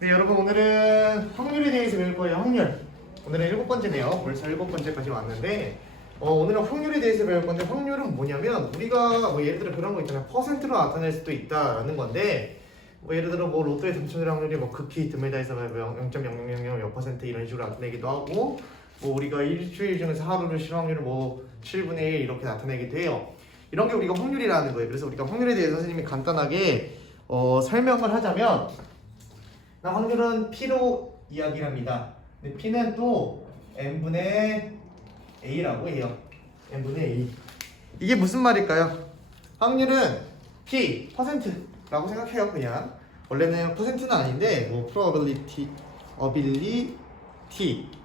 네, 여러분 오늘은 확률에 대해서 배울 거예요. 확률. 오늘은 7번째네요. 벌써 7번째까지 왔는데 오늘은 확률에 대해서 배울 건데 확률은 뭐냐면 우리가 뭐 예를 들어 그런 거 있잖아요. 퍼센트로 나타낼 수도 있다라는 건데 뭐 예를 들어 뭐 로또의 당첨률 확률이 뭐 극히 드물다 해서 0.0000 몇 퍼센트 이런 식으로 나타내기도 하고 뭐 우리가 일주일 중에서 하루를 실확률을 뭐 7분의 1 이렇게 나타내기도 해요. 이런 게 우리가 확률이라는 거예요. 그래서 우리가 확률에 대해서 선생님이 간단하게 설명을 하자면 확률은 P로 이야기를 합니다. 근데 P는 또 n분의 A라고 해요. n분의 A. 이게 무슨 말일까요? 확률은 P, 퍼센트라고 생각해요. 그냥 원래는 퍼센트는 아닌데 뭐 probability, ability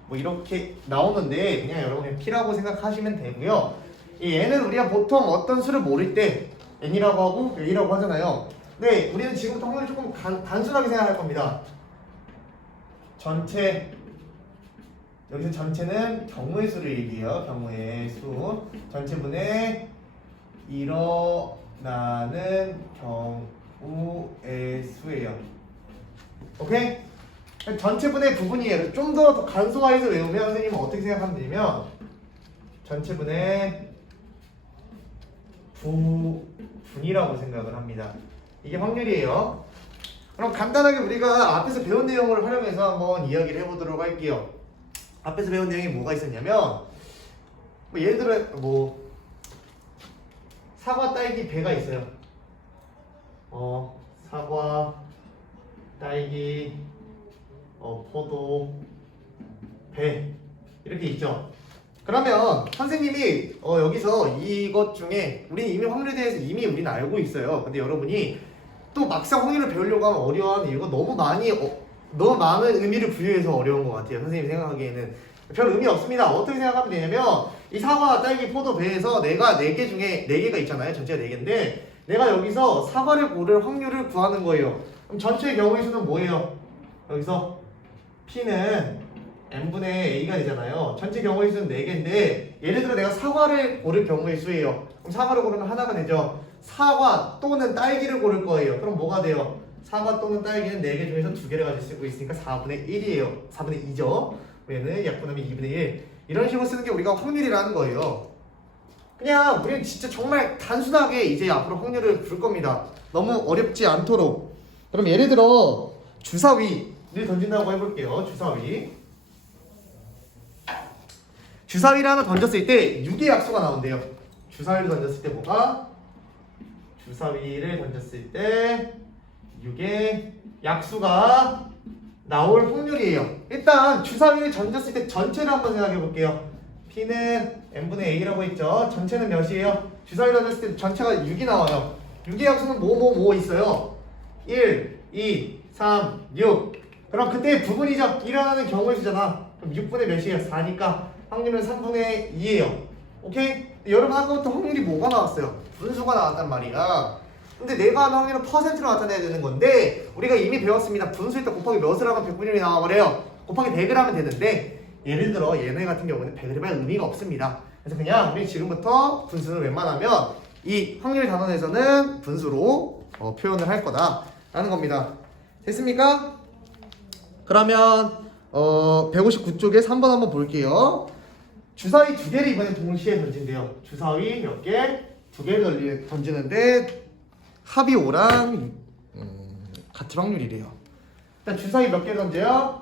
뭐 이렇게 나오는데 그냥 여러분 P라고 생각하시면 되고요. 이 n은 우리가 보통 어떤 수를 모를 때 n이라고 하고 a라고 하잖아요. 네, 우리는 지금부터 확률을 조금 단순하게 생각할 겁니다. 전체, 여기서 전체는 경우의 수를 얘기해요. 경우의 수. 전체분의 일어나는 경우의 수예요. 오케이? 전체분의 부분이에요. 좀 더 간소화해서 외우면 선생님은 어떻게 생각하면 되냐면 전체분의 부분이라고 생각을 합니다. 이게 확률이에요. 그럼 간단하게 우리가 앞에서 배운 내용을 활용해서 한번 이야기를 해보도록 할게요. 앞에서 배운 내용이 뭐가 있었냐면 뭐 예를 들어 뭐 사과, 딸기, 배가 있어요. 사과, 딸기, 포도, 배 이렇게 있죠. 그러면 선생님이 여기서 이것 중에 우리 이미 확률에 대해서 이미 우리는 알고 있어요. 근데 여러분이 또 막상 확률을 배우려고 하면 어려워하는 이유가 너무 많은 의미를 부여해서 어려운 것 같아요. 선생님이 생각하기에는 별 의미 없습니다. 어떻게 생각하면 되냐면 이 사과, 딸기, 포도, 배에서 내가 4개 중에 4개가 있잖아요. 전체가 4개인데 내가 여기서 사과를 고를 확률을 구하는 거예요. 그럼 전체 경우의 수는 뭐예요? 여기서 P는 n분의 A가 되잖아요. 전체 경우의 수는 4개인데 예를 들어 내가 사과를 고를 경우의 수예요. 그럼 사과를 고르면 하나가 되죠. 사과 또는 딸기를 고를 거예요. 그럼 뭐가 돼요? 사과 또는 딸기는 4개 중에서 2개를 가지고 쓰고 있으니까 4분의 1이에요. 4분의 2죠. 얘는 약분하면 2분의 1. 이런 식으로 쓰는 게 우리가 확률이라는 거예요. 그냥 우리는 진짜 정말 단순하게 이제 앞으로 확률을 부를 겁니다. 너무 어렵지 않도록. 그럼 예를 들어 주사위를 던진다고 해볼게요. 주사위를 던졌을 때 6의 약수가 나온대요. 주사위를 던졌을 때 뭐가? 주사위를 던졌을 때 6의 약수가 나올 확률이에요. 일단 주사위를 던졌을 때 전체를 한번 생각해 볼게요. P는 n분의 A라고 했죠. 전체는 몇이에요? 주사위를 던졌을 때 전체가 6이 나와요. 6의 약수는 뭐 있어요? 1, 2, 3, 6. 그럼 그때 부분이죠. 일어나는 경우의 수잖아. 그럼 6분의 몇이에요? 4니까 확률은 3분의 2예요. 오케이? 여러분 아까부터 확률이 뭐가 나왔어요? 분수가 나왔단 말이야. 근데 내가 하는 확률은 퍼센트로 나타내야 되는 건데 우리가 이미 배웠습니다. 분수일 때 곱하기 몇을 하면 100분율이 나와버려요. 곱하기 100을 하면 되는데 예를 들어 얘네 같은 경우는 100을 해봐야 의미가 없습니다. 그래서 그냥 우리 지금부터 분수는 웬만하면 이 확률 단원에서는 분수로 표현을 할 거다라는 겁니다. 됐습니까? 그러면 159쪽에 3번 한번 볼게요. 주사위 2개를 이번에 동시에 던진대요. 주사위 몇 개? 2개를 던지는데 합이 5랑 같은 확률이래요. 일단 주사위 몇 개를 던져요?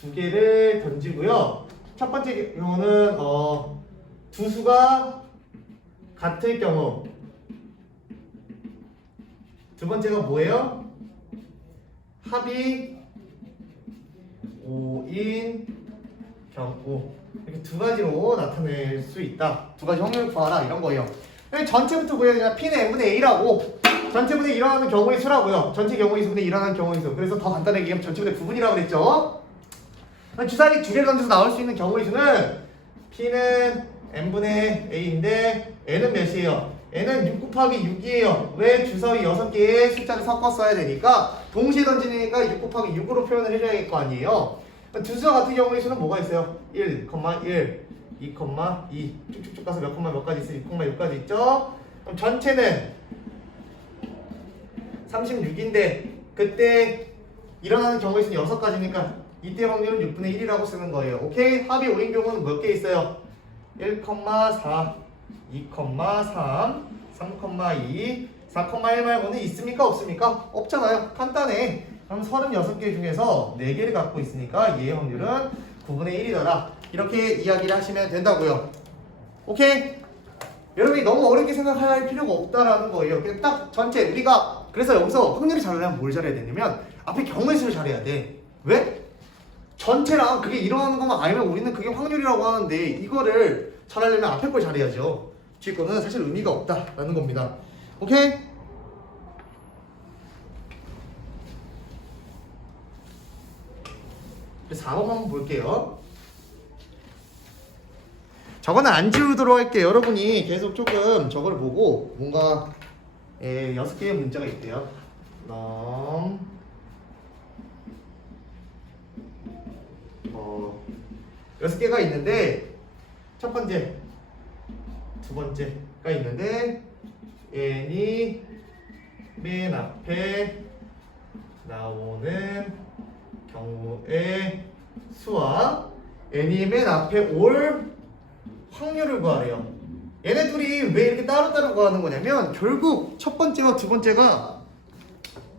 2개를 던지고요. 첫 번째 경우는 두 수가 같을 경우. 두 번째가 뭐예요? 합이 5인 경우. 이렇게 두 가지로 나타낼 수 있다. 두 가지 확률을 구하라 이런 거예요. 전체부터 구해야 되냐? P는 n분의 A라고. 전체분의 일어나는 경우의 수라고요. 전체 경우의 수분의 일어나는 경우의 수. 그래서 더 간단하게 얘기하면 전체분의 부분이라고 그랬죠. 주사위 2개를 던져서 나올 수 있는 경우의 수는 P는 n분의 A인데 n은 몇이에요? n은 6 곱하기 6이에요. 왜? 주사위 6개의 숫자를 섞어 써야 되니까 동시에 던지니까 6 곱하기 6으로 표현을 해줘야 될 거 아니에요. 두 수와 같은 경우의 수는 뭐가 있어요? 1, 1, 2, 2 쭉쭉쭉 가서 몇 가지 있어요? 6,6까지 있죠? 그럼 전체는 36인데 그때 일어나는 경우의 수는 6가지니까 이때 확률은 6분의 1이라고 쓰는 거예요. 오케이? 합이 5인 경우는 몇 개 있어요? 1,4, 2,3, 3,2, 4,1 말고는 있습니까? 없습니까? 없잖아요. 간단해. 그럼 36개 중에서 4개를 갖고 있으니까 얘의 확률은 9분의 1이더라. 이렇게 이야기를 하시면 된다고요. 오케이? 여러분이 너무 어렵게 생각할 필요가 없다라는 거예요. 그냥 딱 전체 우리가 그래서 여기서 확률이 잘하려면 뭘 잘해야 되냐면 앞에 경우의 수를 잘해야 돼. 왜? 전체랑 그게 일어나는 것만 알면 우리는 그게 확률이라고 하는데 이거를 잘하려면 앞에 걸 잘해야죠. 뒤에 거는 사실 의미가 없다라는 겁니다. 오케이? 그래서 4번 한번 볼게요. 저거는 안 지우도록 할게요. 여러분이 계속 조금 저걸 보고 뭔가 6개의 문자가 있대요. 6개가 있는데 첫 번째, 두 번째가 있는데 n이 맨 앞에 나오는 경우의 수와 n이 맨 앞에 올 확률을 구하래요. 얘네 둘이 왜 이렇게 따로따로 구하는 거냐면 결국 첫 번째와 두 번째가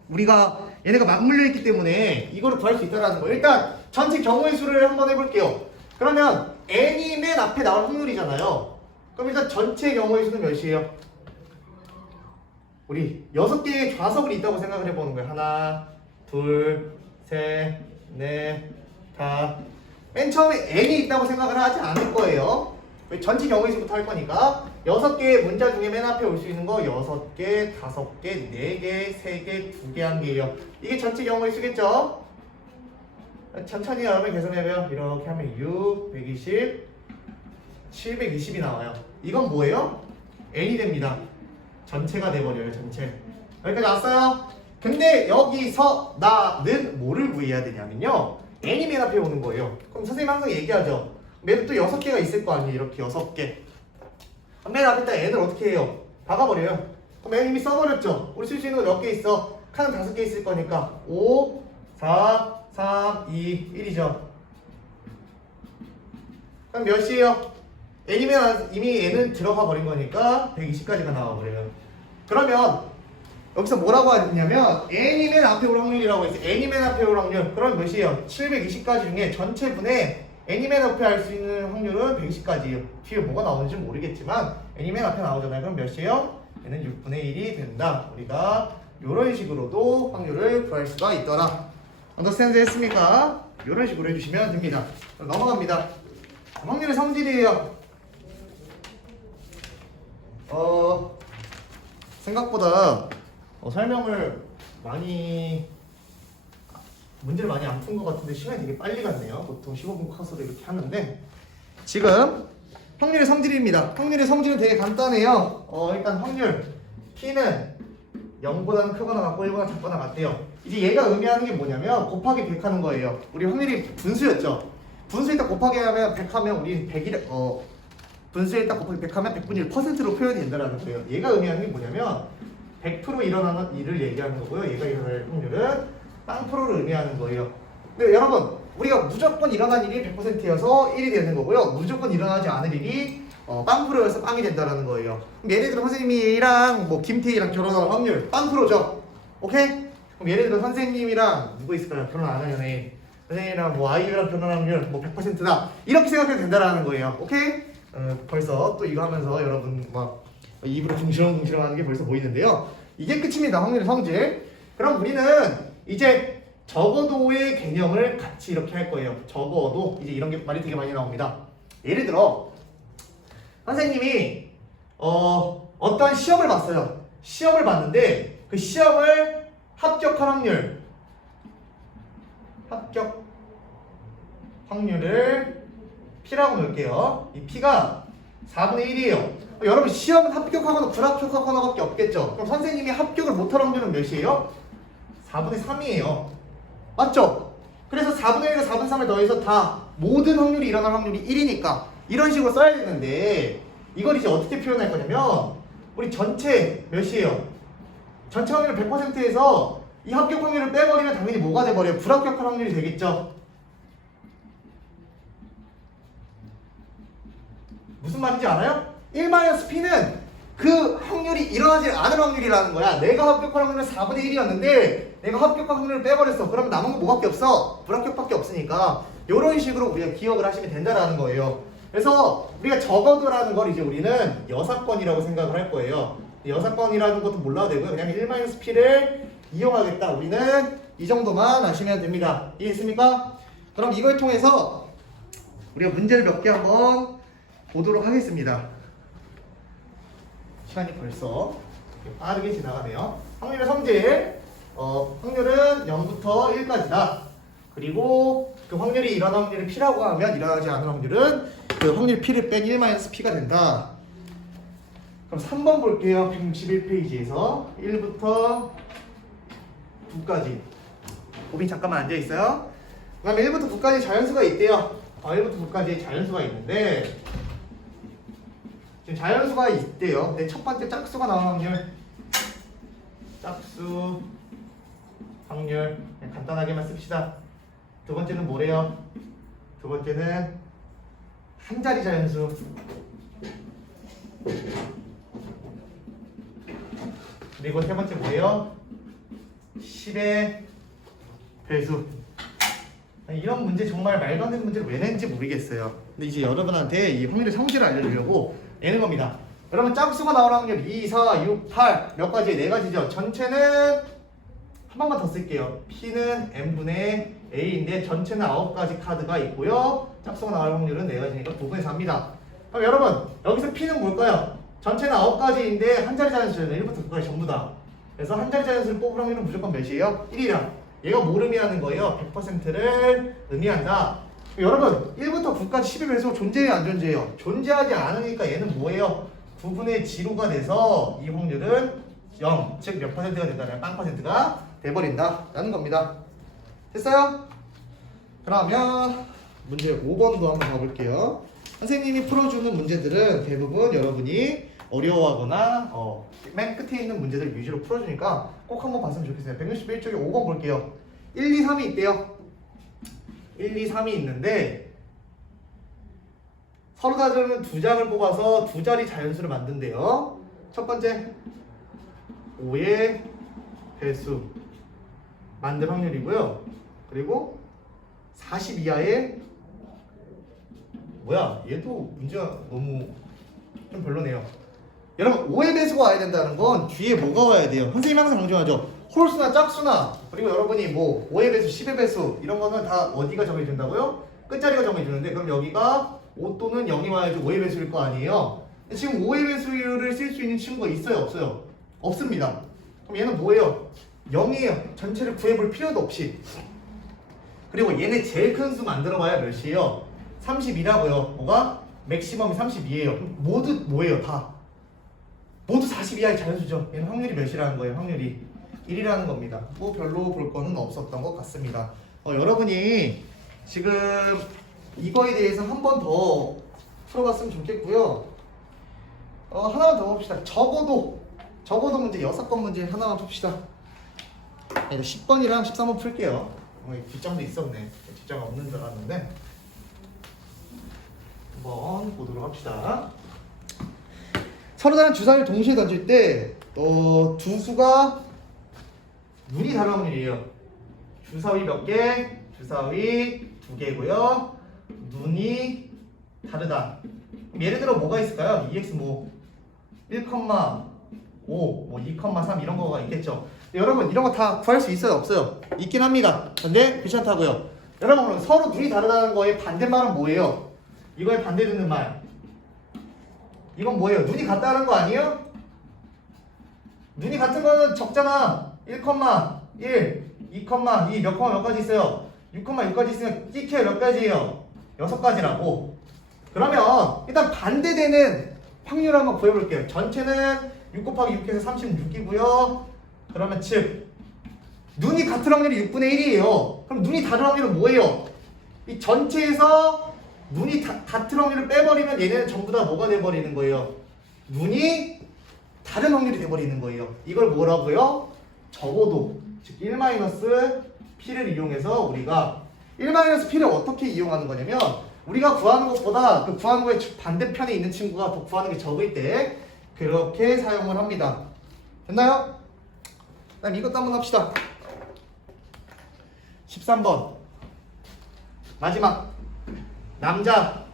우리가 얘네가 맞물려 있기 때문에 이거를 구할 수 있다는 거예요. 일단 전체 경우의 수를 한번 해볼게요. 그러면 n이 맨 앞에 나올 확률이잖아요. 그럼 일단 전체 경우의 수는 몇이에요? 우리 6개의 좌석을 있다고 생각을 해보는 거예요. 하나, 둘, 셋, 넷, 다. 맨 처음에 n이 있다고 생각을 하지 않을 거예요. 전체 경우의 수부터 할 거니까 6개의 문자 중에 맨 앞에 올 수 있는 거 6개, 5개, 4개, 3개, 2개, 1개예요. 이게 전체 경우의 수겠죠? 천천히 여러분 계산해봐요. 이렇게 하면 6, 120, 720이 나와요. 이건 뭐예요? n이 됩니다. 전체가 돼버려요. 전체. 여기까지 왔어요? 근데 여기서 나는 뭐를 구해야 되냐면요, n이 맨 앞에 오는 거예요. 그럼 선생님 항상 얘기하죠. 맨 또 6개가 있을 거 아니에요. 이렇게 6개. 맨 앞에다 n을 어떻게 해요? 박아버려요. 그럼 n 이미 써버렸죠? 우리 쓸 수 있는 거 몇 개 있어? 칸은 5개 있을 거니까 5, 4, 3, 2, 1이죠. 그럼 몇이에요? n이면 이미 n은 들어가 버린 거니까 120까지가 나와버려요. 그러면 여기서 뭐라고 하냐면 n이 맨 앞에 올 확률이라고 했어요. n이 맨 앞에 올 확률. 그럼 몇이에요? 720가지 중에 전체 분의 n이 맨 앞에 할 수 있는 확률은 120가지예요. 뒤에 뭐가 나오는지 모르겠지만 n이 맨 앞에 나오잖아요. 그럼 몇이에요? n은 6분의 1이 된다. 우리가 이런 식으로도 확률을 구할 수가 있더라. 언더스탠드 했습니까? 이런 식으로 해주시면 됩니다. 넘어갑니다. 확률의 성질이에요. 생각보다 설명을 문제를 많이 안 푼 것 같은데 시간이 되게 빨리 갔네요. 보통 15분 컷으로 이렇게 하는데 지금 확률의 성질입니다. 확률의 성질은 되게 간단해요. 일단 확률 P는 0보다는 크거나 같고 1보다 작거나 같대요. 이제 얘가 의미하는 게 뭐냐면 곱하기 100 하는 거예요. 우리 확률이 분수였죠. 분수에다 곱하기 하면 100 하면 우리 100이 분수에다 곱하기 100 하면 100분의 1%로 표현이 된다는 거예요. 얘가 의미하는 게 뭐냐면 100% 일어나는 일을 얘기하는 거고요. 얘가 일어날 확률은 0%를 의미하는 거예요. 근데 여러분, 우리가 무조건 일어난 일이 100%여서 1이 되는 거고요. 무조건 일어나지 않을 일이 0%여서 0이 된다는 거예요. 그럼 예를 들어 선생님이랑 김태희랑 결혼할 확률 0%죠. 오케이? 그럼 예를 들어 선생님이랑 누구 있을까요? 결혼 안 하는 연예인. 선생님이랑 아이유랑 결혼할 확률 100%다. 이렇게 생각해도 된다는 거예요. 오케이? 벌써 또 이거 하면서 여러분 막 입으로 둥시렁둥시렁 하는 게 벌써 보이는데요. 이게 끝입니다. 확률의 성질. 그럼 우리는 이제 적어도의 개념을 같이 이렇게 할 거예요. 적어도 이제 이런 게 말이 되게 많이 나옵니다. 예를 들어 선생님이 어떤 시험을 봤어요. 시험을 봤는데 그 시험을 합격할 합격 확률을 P라고 놓을게요. 이 P가 4분의 1이에요. 여러분 시험은 합격하거나 불합격하거나 밖에 없겠죠. 그럼 선생님이 합격을 못할 확률은 몇이에요? 4분의 3이에요. 맞죠? 그래서 4분의 1과 4분의 3을 더해서 다 모든 확률이 일어날 확률이 1이니까 이런 식으로 써야 되는데 이걸 이제 어떻게 표현할 거냐면 우리 전체 몇이에요? 전체 확률을 100%에서 이 합격 확률을 빼버리면 당연히 뭐가 돼버려요? 불합격할 확률이 되겠죠. 무슨 말인지 알아요? 1-P는 그 확률이 일어나지 않을 확률이라는 거야. 내가 합격할 확률은 4분의 1이었는데 내가 합격할 확률을 빼버렸어. 그러면 남은 거 뭐밖에 없어? 불합격밖에 없으니까 이런 식으로 우리가 기억을 하시면 된다라는 거예요. 그래서 우리가 적어도라는 걸 이제 우리는 여사건이라고 생각을 할 거예요. 여사건이라는 것도 몰라도 되고요. 그냥 1-P를 이용하겠다. 우리는 이 정도만 아시면 됩니다. 이해했습니까? 그럼 이걸 통해서 우리가 문제를 몇 개 한번 보도록 하겠습니다. 시간이 벌써 빠르게 지나가네요. 확률의 성질, 확률은 0부터 1까지다. 그리고 그 확률이 일어나는 확률이 P라고 하면 일어나지 않은 확률은 그 확률 P를 뺀 1-P가 된다. 그럼 3번 볼게요. 161페이지에서 1부터 9까지. 고빈 잠깐만 앉아있어요. 그 다음에 1부터 9까지 자연수가 있대요. 1부터 9까지 자연수가 있는데 지금 자연수가 있대요. 근데 첫 번째 짝수가 나온 확률, 짝수 확률 그냥 간단하게만 씁시다. 두 번째는 뭐래요? 두 번째는 한 자리 자연수. 그리고 세 번째 뭐예요? 10의 배수. 이런 문제 정말 말도 안 되는 문제를 왜 낸지 모르겠어요. 근데 이제 여러분한테 이 확률의 성질을 알려주려고 내는 겁니다. 여러분 짝수가 나오는 확률 2, 4, 6, 8 몇 가지? 네 가지죠. 전체는 한 번만 더 쓸게요. P는 n분의 A인데 전체는 9가지 카드가 있고요. 짝수가 나올 확률은 네 가지니까 9분의 4입니다. 그럼 여러분 여기서 P는 뭘까요? 전체는 9가지인데 한 자리 자연수는 1부터 9까지 전부 다. 그래서 한 자리 자연수를 뽑을 확률은 무조건 몇이에요? 1이라. 얘가 뭘 의미하는 거예요? 100%를 의미한다. 여러분 1부터 9까지 10의 배수 존재해요? 안 존재해요? 존재하지 않으니까 얘는 뭐예요? 9분의 G로가 돼서 이 확률은 0, 즉 몇 퍼센트가 된다면 빵 퍼센트가 돼버린다 라는 겁니다. 됐어요? 그러면 문제 5번도 한번 가볼게요. 선생님이 풀어주는 문제들은 대부분 여러분이 어려워하거나 맨 끝에 있는 문제들 위주로 풀어주니까 꼭 한번 봤으면 좋겠어요. 161쪽에 5번 볼게요. 1, 2, 3이 있대요. 1, 2, 3이 있는데 서로 다른 두 장을 뽑아서 두 자리 자연수를 만든대요. 첫 번째 5의 배수 만들 확률이고요. 그리고 40 이하의 뭐야 얘도 문제가 너무 좀 별로네요. 여러분 5의 배수가 와야 된다는 건 뒤에 뭐가 와야 돼요? 선생님 항상 강조하죠. 홀수나 짝수나 그리고 여러분이 뭐 5의 배수, 10의 배수 이런 거는 다 어디가 정해진다고요? 끝자리가 정해지는데 그럼 여기가 5 또는 0이 와야지 5의 배수일 거 아니에요? 지금 5의 배수를 쓸 수 있는 친구가 있어요? 없어요? 없습니다. 그럼 얘는 뭐예요? 0이에요. 전체를 구해볼 필요도 없이. 그리고 얘네 제일 큰 수 만들어봐야 몇이에요? 32라고요. 뭐가? 맥시멈이 32예요. 모두 뭐예요? 다. 모두 40 이하의 자연수죠. 얘는 확률이 몇이라는 거예요? 확률이 1이라는 겁니다. 뭐 별로 볼 거는 없었던 것 같습니다. 여러분이 지금 이거에 대해서 한 번 더 풀어봤으면 좋겠고요. 하나만 더 봅시다. 적어도 문제 6건 문제 하나만 봅시다. 10번이랑 13번 풀게요. 뒷장도 있었네. 뒷장 없는 줄 알았는데 한번 보도록 합시다. 서로 다른 주사위를 동시에 던질 때 두 수가 눈이 다른 확률이에요. 주사위 몇 개? 주사위 2개고요. 눈이 다르다. 예를 들어 뭐가 있을까요? 2x 뭐 1,5, 뭐 2,3 이런 거가 있겠죠. 여러분 이런 거 다 구할 수 있어요? 없어요? 있긴 합니다. 근데 귀찮다고요. 여러분 서로 눈이 다르다는 거의 반대말은 뭐예요? 이거에 반대되는 말. 이건 뭐예요? 눈이 같다는 거 아니에요? 눈이 같은 거는 적잖아. 1,1, 2,2 몇 몇 가지 있어요? 6,6까지 있으면 끼케 몇 가지예요? 6가지라고. 그러면 일단 반대되는 확률 한번 구해볼게요. 전체는 6 곱하기 6해서 36이고요. 그러면 즉 눈이 같은 확률이 6분의 1이에요. 그럼 눈이 다른 확률은 뭐예요? 이 전체에서 눈이 같은 확률을 빼버리면 얘네는 전부 다 뭐가 돼버리는 거예요? 눈이 다른 확률이 돼버리는 거예요. 이걸 뭐라고요? 적어도 즉 1-P를 이용해서 우리가 1-P를 어떻게 이용하는 거냐면 우리가 구하는 것보다 그 구하는 거의 반대편에 있는 친구가 더 구하는 게 적을 때 그렇게 사용을 합니다. 됐나요? 그다음 이것도 한번 합시다. 13번 마지막 남자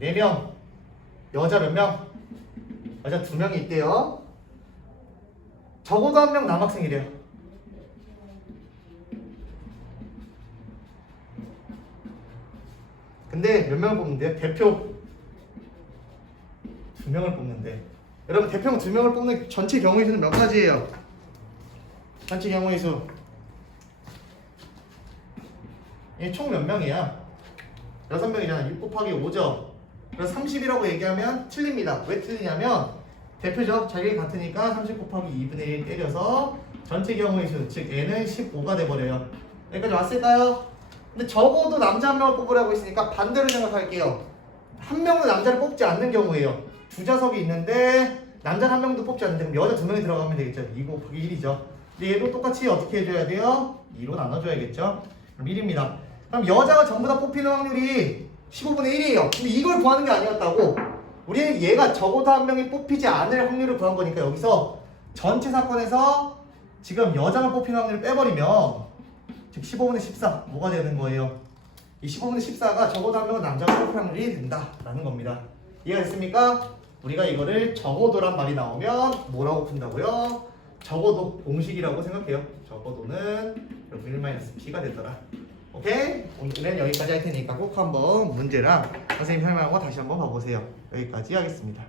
4명 여자 몇 명? 여자 2명이 있대요. 적어도 1명 남학생이래요. 근데 몇 명을 뽑는데요? 대표 2명을 뽑는데 여러분 대표 2명을 뽑는 전체 경우의 수는 몇 가지예요? 전체 경우의 수 총 몇 명이야? 6명이잖아. 6 곱하기 5죠. 그래서 30이라고 얘기하면 틀립니다. 왜 틀리냐면 대표적 자격이 같으니까 30 곱하기 2분의 1 때려서 전체 경우의 수, 즉 n은 15가 돼버려요. 여기까지 왔을까요? 근데 적어도 남자 1명을 뽑으라고 했으니까 반대로 생각할게요. 1명은 남자를 뽑지 않는 경우예요. 두 좌석이 있는데 남자 1명도 뽑지 않는데 그럼 여자 2명이 들어가면 되겠죠. 2 곱하기 1이죠. 근데 얘도 똑같이 어떻게 해줘야 돼요? 2로 나눠줘야겠죠. 그럼 1입니다. 그럼 여자가 전부 다 뽑히는 확률이 15분의 1이에요. 근데 이걸 구하는 게 아니었다고. 우리는 얘가 적어도 1명이 뽑히지 않을 확률을 구한 거니까 여기서 전체 사건에서 지금 여자만 뽑히는 확률을 빼버리면 즉 15분의 14 뭐가 되는 거예요? 이 15분의 14가 적어도 1명은 남자가 뽑힐 확률이 된다라는 겁니다. 이해가 됐습니까? 우리가 이거를 적어도란 말이 나오면 뭐라고 푼다고요? 적어도 공식이라고 생각해요. 적어도는 1-P가 되더라. 오케이? 오늘은 여기까지 할 테니까 꼭 한번 문제랑 선생님 설명한 거 다시 한번 봐보세요. 여기까지 하겠습니다.